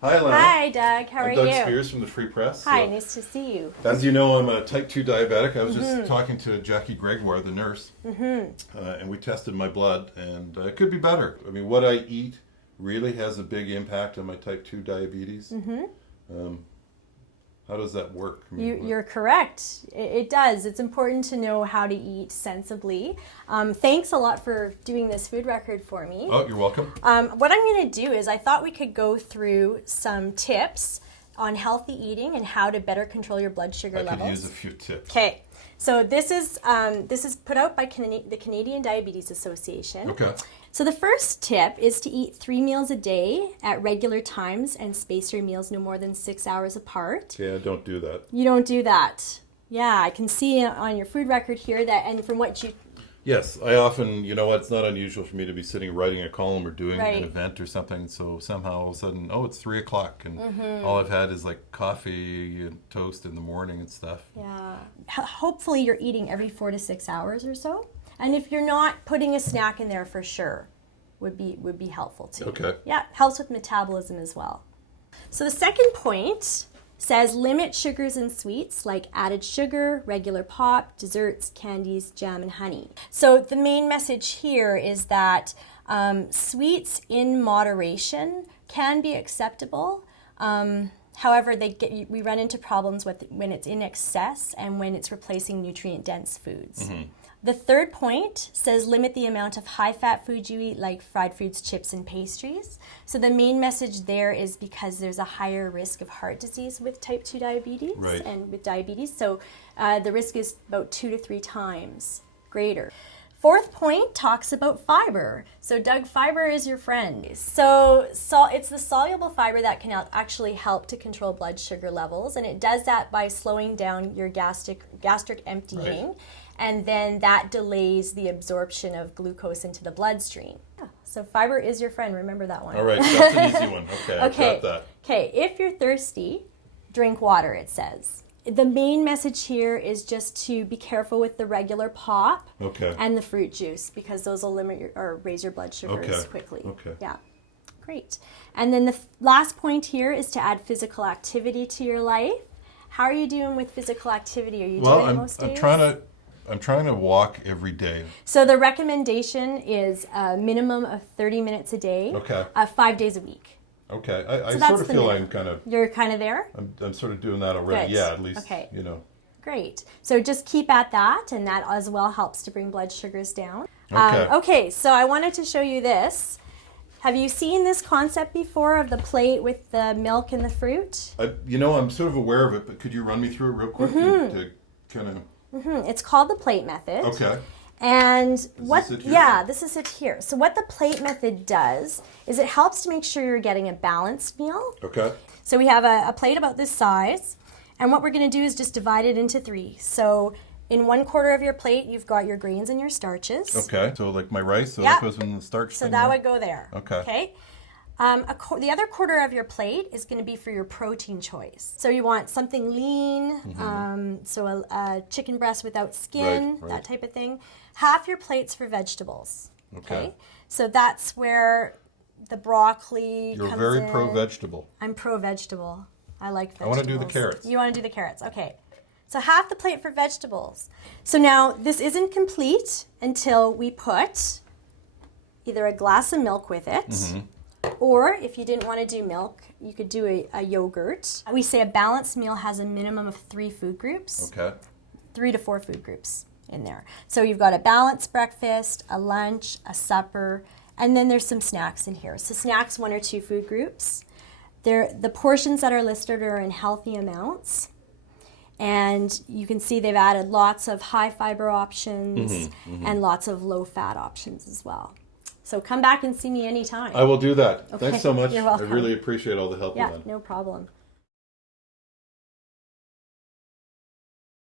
Hi, Alanna. Hi, Doug. How are I'm you? Doug Speirs from the Free Press. Hi, So, nice to see you. as you know, I'm a type 2 diabetic. I was just talking to Jackie Gregoire, the nurse, and we tested my blood, and it could be better. I mean, what I eat really has a big impact on my type 2 diabetes. How does that work? I mean, You're correct. It does. It's important to know how to eat sensibly. Thanks a lot for doing this food record for me. Oh, you're welcome. What I'm going to do is I thought we could go through some tips on healthy eating and how to better control your blood sugar levels. I could use a few tips. Okay. So this is put out by the Canadian Diabetes Association. Okay. So the first tip is to eat 3 meals a day at regular times and space your meals no more than 6 hours apart. Yeah, don't do that. You don't do that. Yeah, I can see on your food record here that, and from what you... Yes, I often, you know what, it's not unusual for me to be sitting writing a column or doing Right. an event or something, so somehow all of a sudden, oh, it's 3 o'clock, and all I've had is like coffee and toast in the morning and stuff. Yeah. Hopefully you're eating every 4 to 6 hours or so. And if you're not, putting a snack in there for sure would be helpful too. Okay. Yeah, helps with metabolism as well. So the second point says limit sugars and sweets like added sugar, regular pop, desserts, candies, jam, and honey. So the main message here is that sweets in moderation can be acceptable. However, we run into problems when it's in excess and when it's replacing nutrient-dense foods. The third point says limit the amount of high-fat food you eat, like fried foods, chips, and pastries. So the main message there is because there's a higher risk of heart disease with type 2 diabetes and with diabetes. So the risk is about 2 to 3 times greater. Fourth point talks about fiber. So Doug, fiber is your friend. So it's the soluble fiber that can actually help to control blood sugar levels, and it does that by slowing down your gastric emptying. Right. And then that delays the absorption of glucose into the bloodstream. So fiber is your friend. Remember that one. All right, that's an easy one. Okay, I've got that. Okay, if you're thirsty, drink water, it says. The main message here is just to be careful with the regular pop and the fruit juice because those will limit or raise your blood sugars quickly. Okay. Yeah, great. And then the last point here is to add physical activity to your life. How are you doing with physical activity? Are you doing it most days? I'm trying to walk every day. So the recommendation is a minimum of 30 minutes a day, 5 days a week. Okay, I So sort of the feel minimum. You're kind of there? I'm sort of doing that already. Good. Yeah, at least, Okay. you know. Great. So just keep at that, and that as well helps to bring blood sugars down. Okay. So I wanted to show you this. Have you seen this concept before of the plate with the milk and the fruit? I'm sort of aware of it, but could you run me through it real quick to kind of... It's called the plate method. Okay. And this it here? Yeah, this is it here. So what the plate method does is it helps to make sure you're getting a balanced meal. Okay. So we have a plate about this size, and what we're going to do is just divide it into 3. So in 1/4 of your plate, you've got your grains and your starches. Okay. So like my rice, so that goes in the starch So thing that there? would go there. Okay. The other 1/4 of your plate is going to be for your protein choice. So you want something lean, so a chicken breast without skin, Right. that type of thing. Half your plate's for vegetables. Okay. So that's where the broccoli You're comes very in. pro-vegetable. I'm pro-vegetable. I like vegetables. I want to do the carrots. You want to do the carrots. Okay. So half the plate for vegetables. So now this isn't complete until we put either a glass of milk with it, or if you didn't want to do milk, you could do a yogurt. We say a balanced meal has a minimum of 3 food groups. Okay. 3 to 4 food groups in there. So you've got a balanced breakfast, a lunch, a supper, and then there's some snacks in here. So snacks, 1 or 2 food groups. The portions that are listed are in healthy amounts. And you can see they've added lots of high fiber options and lots of low fat options as well. So come back and see me anytime. I will do that. Okay. Thanks so much. You're welcome. I really appreciate all the help, Yeah, Alanna. no problem.